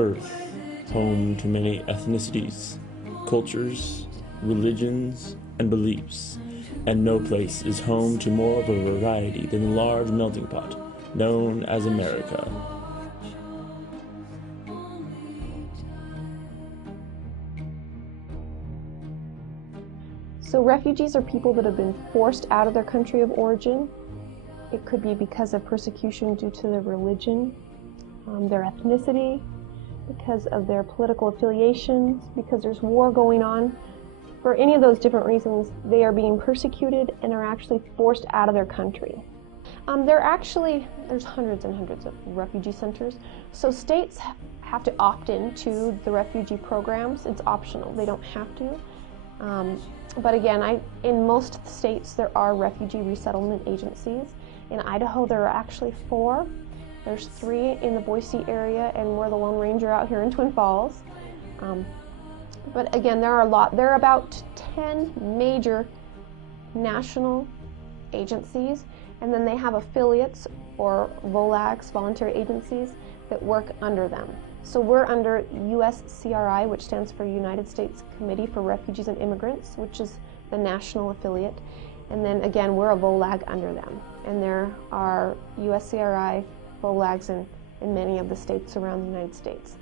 Earth, home to many ethnicities, cultures, religions, and beliefs, and no place is home to more of a variety than the large melting pot known as America. So refugees are people that have been forced out of their country of origin. It could be because of persecution due to their religion, their ethnicity, because of their political affiliations, because there's war going on. For any of those different reasons, they are being persecuted and are actually forced out of their country. There's hundreds and hundreds of refugee centers. So states have to opt into the refugee programs. It's optional, they don't have to. But again, in most states there are refugee resettlement agencies. In Idaho there are actually 4. There's 3 in the Boise area, and we're the Lone Ranger out here in Twin Falls. But again, there are about 10 major national agencies, and then they have affiliates or VOLAGs, voluntary agencies, that work under them. So we're under USCRI, which stands for United States Committee for Refugees and Immigrants, which is the national affiliate. And then again, we're a VOLAG under them. And there are USCRI VOLAGs in many of the states around the United States.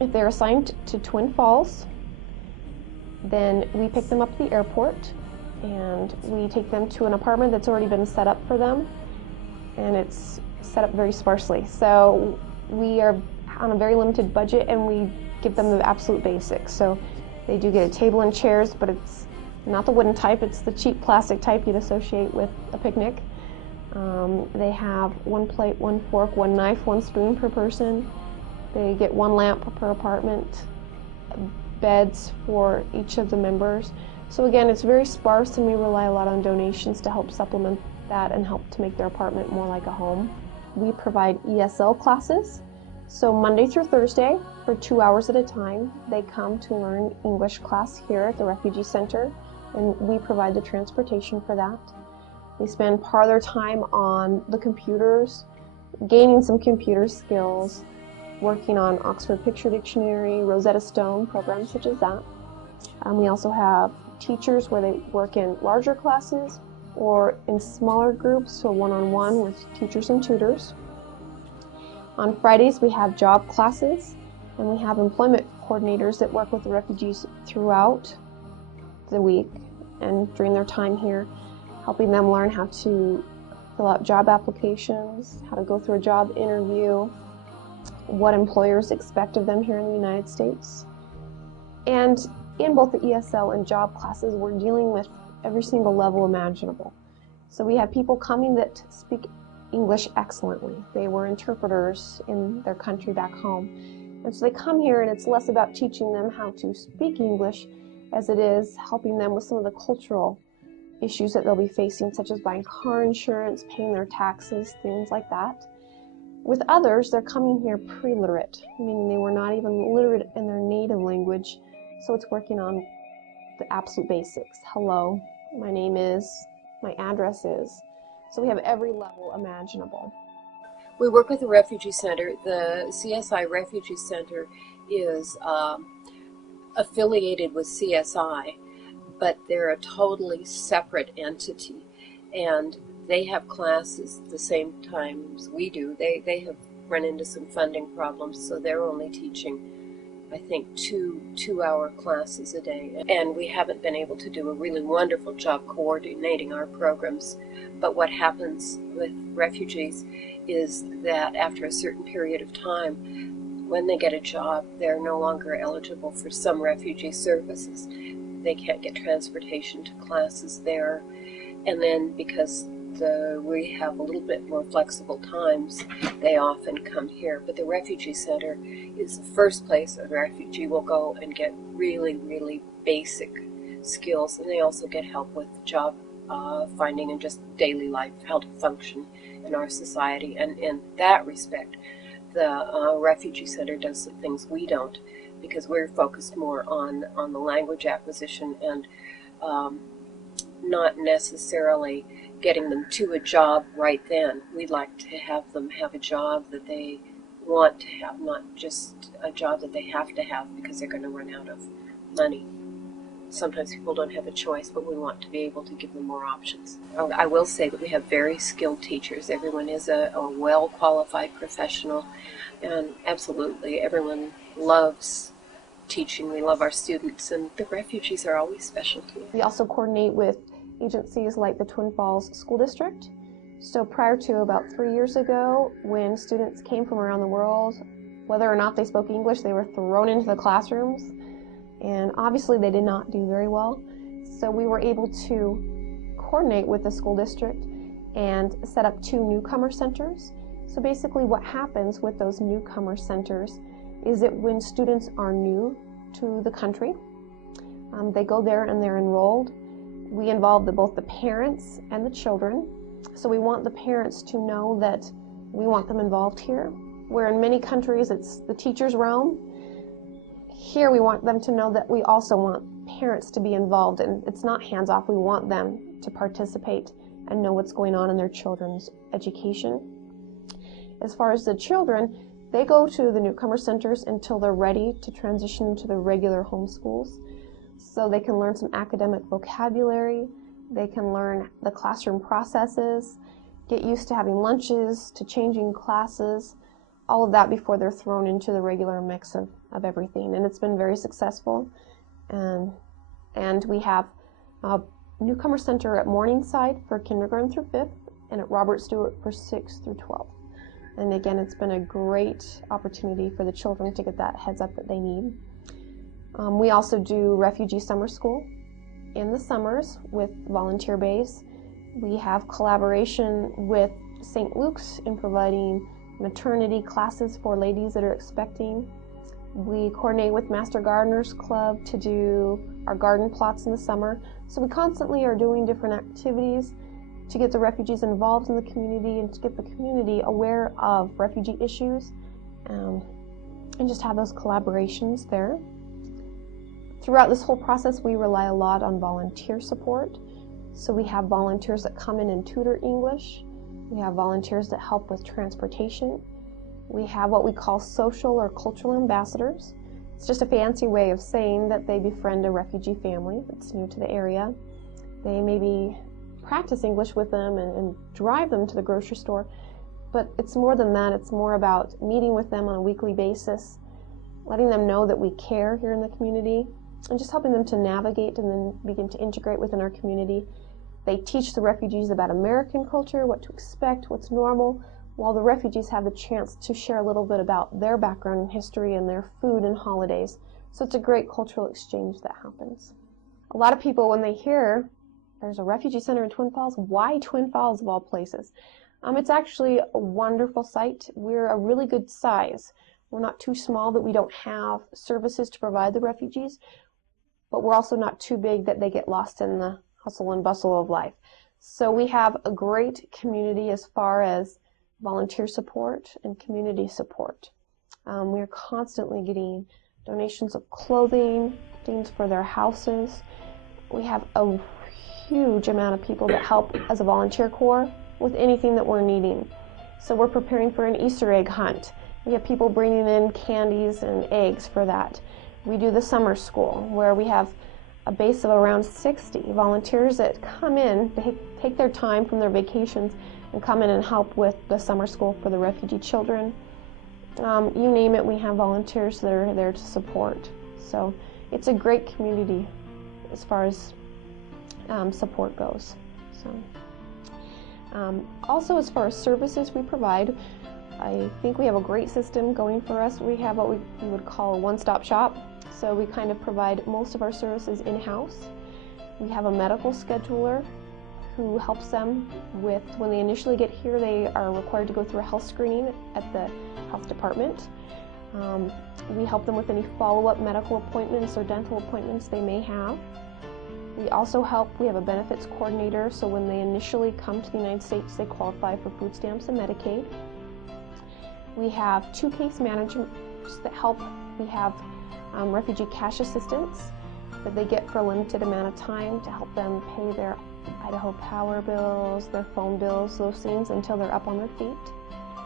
If they're assigned to Twin Falls, then we pick them up at the airport and we take them to an apartment that's already been set up for them, and it's set up very sparsely. So we are on a very limited budget and we give them the absolute basics. So they do get a table and chairs, but it's not the wooden type, it's the cheap plastic type you'd associate with a picnic. They have 1 plate, 1 fork, 1 knife, 1 spoon per person. They get 1 lamp per apartment, beds for each of the members. So again, it's very sparse, and we rely a lot on donations to help supplement that and help to make their apartment more like a home. We provide ESL classes. So Monday through Thursday, for 2 hours at a time, they come to learn English class here at the Refugee Center, and we provide the transportation for that. They spend part of their time on the computers, gaining some computer skills, working on Oxford Picture Dictionary, Rosetta Stone programs such as that. We also have teachers where they work in larger classes or in smaller groups, so one-on-one with teachers and tutors. On Fridays we have job classes, and we have employment coordinators that work with the refugees throughout the week and during their time here, helping them learn how to fill out job applications, how to go through a job interview, what employers expect of them here in the United States. And in both the ESL and job classes, we're dealing with every single level imaginable. So we have people coming that speak English excellently. They were interpreters in their country back home. And so they come here, and it's less about teaching them how to speak English as it is helping them with some of the cultural issues that they'll be facing, such as buying car insurance, paying their taxes, things like that. With others, they're coming here pre-literate, meaning they were not even literate in their native language, so it's working on the absolute basics. Hello, my name is, my address is. So we have every level imaginable. We work with the Refugee Center. The CSI Refugee Center is affiliated with CSI, but they're a totally separate entity, and they have classes the same times we do. They have run into some funding problems, so they're only teaching, I think, two-hour classes a day. And we haven't been able to do a really wonderful job coordinating our programs. But what happens with refugees is that after a certain period of time, when they get a job, they're no longer eligible for some refugee services. They can't get transportation to classes there. And then because we have a little bit more flexible times, they often come here. But the Refugee Center is the first place a refugee will go and get really, really basic skills. And they also get help with job finding and just daily life, how to function in our society. And in that respect, the Refugee Center does some things we don't, because we're focused more on the language acquisition and not necessarily getting them to a job right then. We'd like to have them have a job that they want to have, not just a job that they have to have because they're going to run out of money. Sometimes people don't have a choice, but we want to be able to give them more options. I will say that we have very skilled teachers. Everyone is a well-qualified professional, and absolutely everyone loves teaching. We love our students, and the refugees are always special to us. We also coordinate with agencies like the Twin Falls School District. So prior to about 3 years ago, when students came from around the world, whether or not they spoke English, they were thrown into the classrooms. And obviously they did not do very well. So we were able to coordinate with the school district and set up 2 newcomer centers. So basically what happens with those newcomer centers is that when students are new to the country, they go there and they're enrolled. We involve both the parents and the children. So we want the parents to know that we want them involved here, where in many countries it's the teacher's realm. Here we want them to know that we also want parents to be involved, and it's not hands-off. We want them to participate and know what's going on in their children's education. As far as the children, they go to the newcomer centers until they're ready to transition to the regular home schools. So they can learn some academic vocabulary, they can learn the classroom processes, get used to having lunches, to changing classes, all of that before they're thrown into the regular mix of everything. And it's been very successful. And we have a newcomer center at Morningside for kindergarten through 5th and at Robert Stewart for 6th through 12th. And again, it's been a great opportunity for the children to get that heads up that they need. We also do refugee summer school in the summers with volunteer base. We have collaboration with St. Luke's in providing maternity classes for ladies that are expecting. We coordinate with Master Gardeners Club to do our garden plots in the summer. So we constantly are doing different activities to get the refugees involved in the community and to get the community aware of refugee issues, and just have those collaborations there. Throughout this whole process, we rely a lot on volunteer support. So we have volunteers that come in and tutor English. We have volunteers that help with transportation. We have what we call social or cultural ambassadors. It's just a fancy way of saying that they befriend a refugee family that's new to the area. They maybe practice English with them and drive them to the grocery store. But it's more than that. It's more about meeting with them on a weekly basis, letting them know that we care here in the community, and just helping them to navigate and then begin to integrate within our community. They teach the refugees about American culture, what to expect, what's normal, while the refugees have the chance to share a little bit about their background and history and their food and holidays. So it's a great cultural exchange that happens. A lot of people, when they hear there's a refugee center in Twin Falls, why Twin Falls of all places? It's actually a wonderful site. We're a really good size. We're not too small that we don't have services to provide the refugees, but we're also not too big that they get lost in the hustle and bustle of life. So we have a great community as far as volunteer support and community support. We're constantly getting donations of clothing, things for their houses. We have a huge amount of people that help as a volunteer corps with anything that we're needing. So we're preparing for an Easter egg hunt. We have people bringing in candies and eggs for that. We do the summer school where we have a base of around 60 volunteers that come in, they take their time from their vacations and come in and help with the summer school for the refugee children. You name it, we have volunteers that are there to support. So it's a great community as far as support goes. Also, as far as services we provide, I think we have a great system going for us. We have what we would call a one-stop shop. So we kind of provide most of our services in-house. We have a medical scheduler who helps them with, when they initially get here, they are required to go through a health screening at the health department. We help them with any follow-up medical appointments or dental appointments they may have. We also help, we have a benefits coordinator, so when they initially come to the United States, they qualify for food stamps and Medicaid. We have 2 case managers that help. We have refugee cash assistance that they get for a limited amount of time to help them pay their Idaho Power bills, their phone bills, those things until they're up on their feet.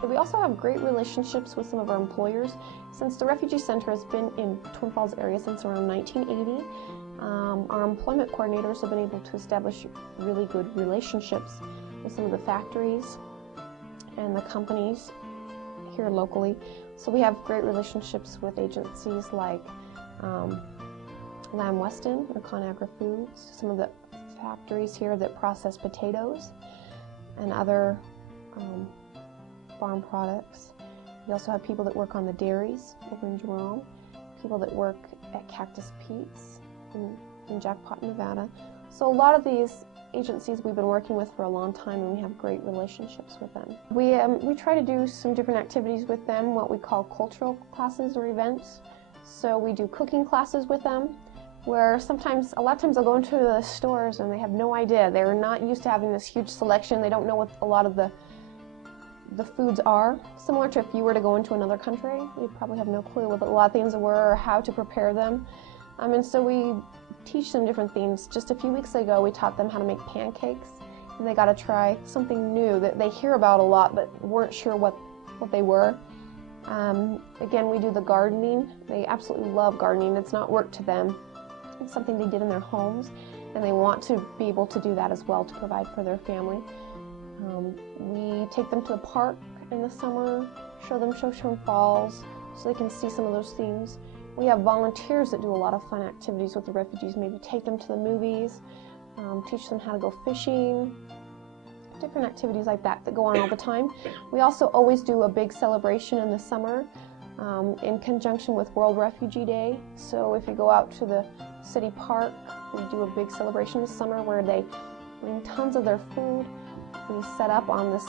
We also have great relationships with some of our employers. Since the Refugee Center has been in Twin Falls area since around 1980, our employment coordinators have been able to establish really good relationships with some of the factories and the companies here locally. So we have great relationships with agencies like Lamb Weston or ConAgra Foods, some of the factories here that process potatoes and other farm products. We also have people that work on the dairies over in Jerome, people that work at Cactus Pete's in Jackpot, Nevada. So a lot of these agencies we've been working with for a long time, and we have great relationships with them. We try to do some different activities with them, what we call cultural classes or events. So we do cooking classes with them, where a lot of times they'll go into the stores and they have no idea. They're not used to having this huge selection. They don't know what a lot of the foods are. Similar to if you were to go into another country, you'd probably have no clue what a lot of things were or how to prepare them. And so we teach them different things. Just a few weeks ago, we taught them how to make pancakes, and they got to try something new that they hear about a lot but weren't sure what they were. Again, we do the gardening. They absolutely love gardening. It's not work to them. It's something they did in their homes, and they want to be able to do that as well to provide for their family. We take them to the park in the summer, show them Twin Falls so they can see some of those things. We have volunteers that do a lot of fun activities with the refugees, maybe take them to the movies, teach them how to go fishing, different activities like that go on all the time. We also always do a big celebration in the summer in conjunction with World Refugee Day. So if you go out to the city park, we do a big celebration this summer where they bring tons of their food. We set up on this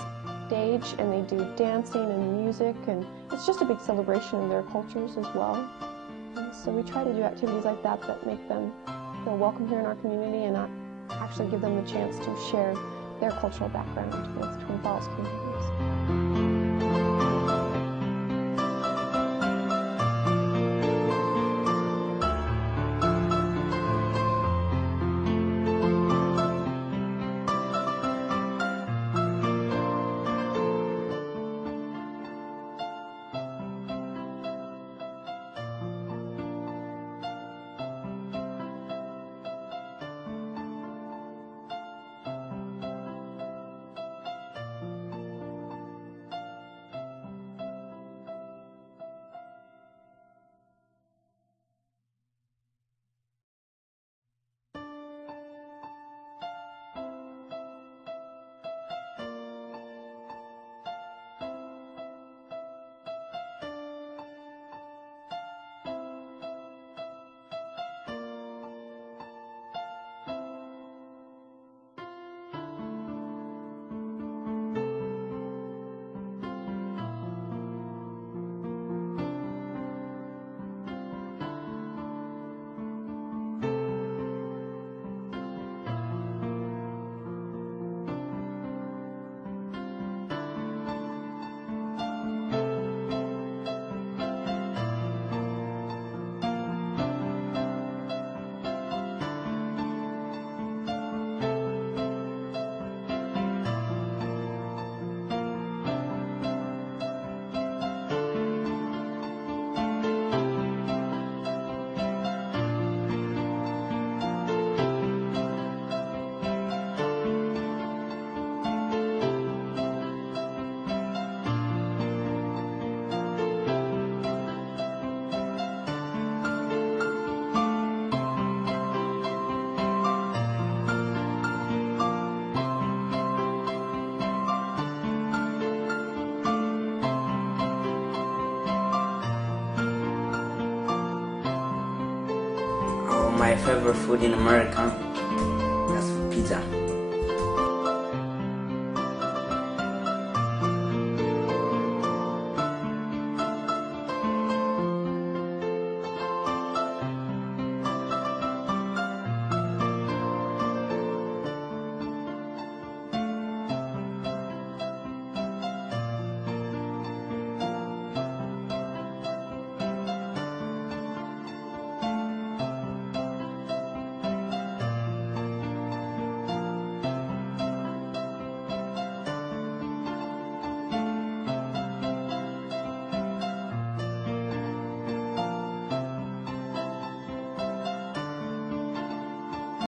stage and they do dancing and music, and it's just a big celebration of their cultures as well. And so we try to do activities like that that make them feel welcome here in our community and not actually give them the chance to share their cultural background with Twin Falls communities. My favorite food in America